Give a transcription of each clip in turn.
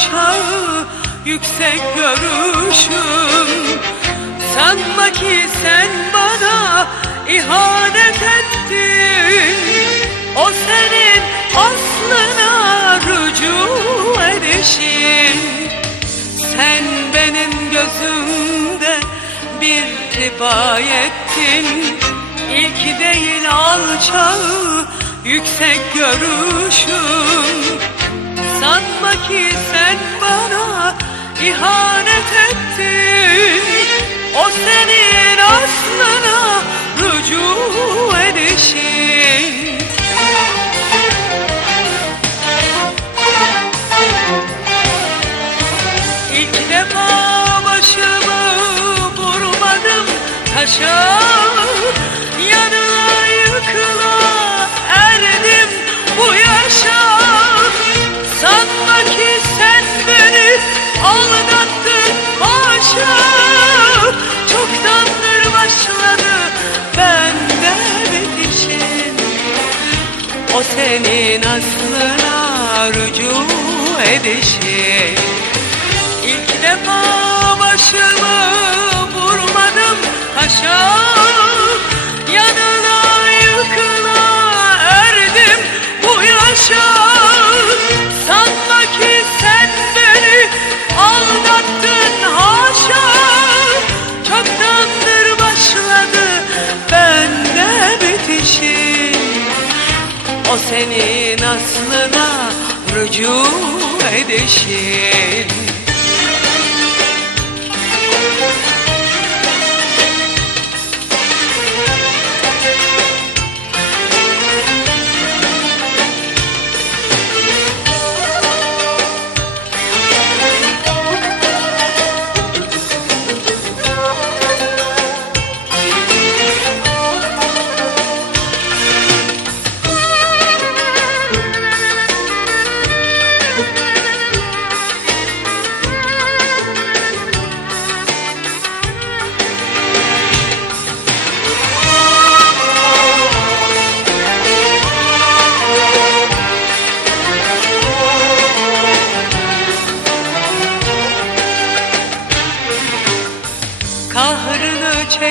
alçağı yüksek görüşüm. Sanma ki sen bana ihanet ettin. O senin aslına rücu edişin Sen benim gözümde bir rivayettin İlk değil alçağı yüksek görüşüm Sanma ki sen bana ihanet ettin. O senin aslına rücu edişin. İlk defa başımı vurmadım taşa senin aslına rücu edişin İlk defa o senin aslına rücu edişin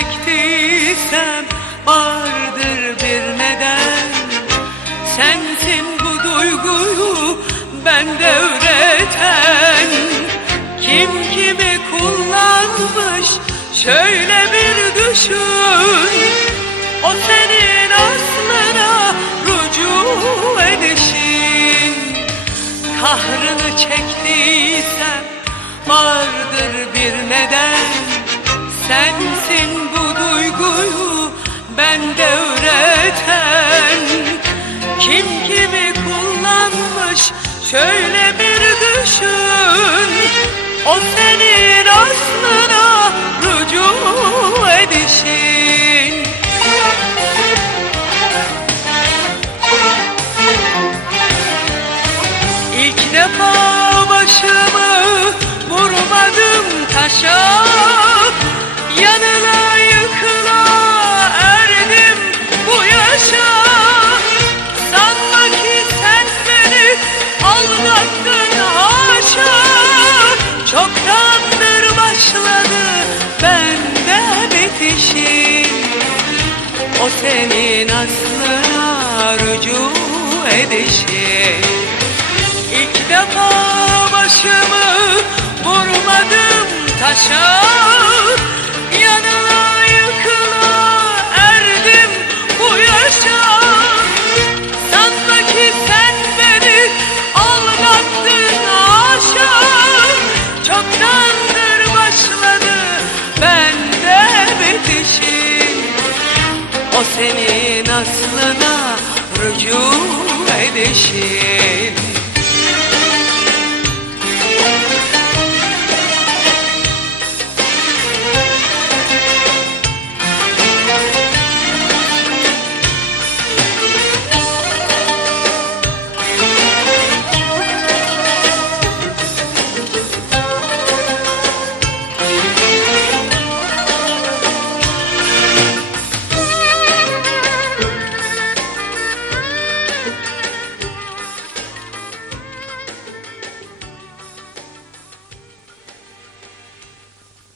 çektiysem vardır bir neden. Sensin bu duyguyu bende üreten. Kim kimi kullanmış şöyle bir düşün. O senin aslına rücu edişin. Kahrını çektiysem vardır bir neden Sensin bu duyguyu bende üreten Kim kimi kullanmış şöyle bir düşün. O senin aslına senin aslına rücu edişin İlk defa başımı vurmadım taşa aslına rücu edişin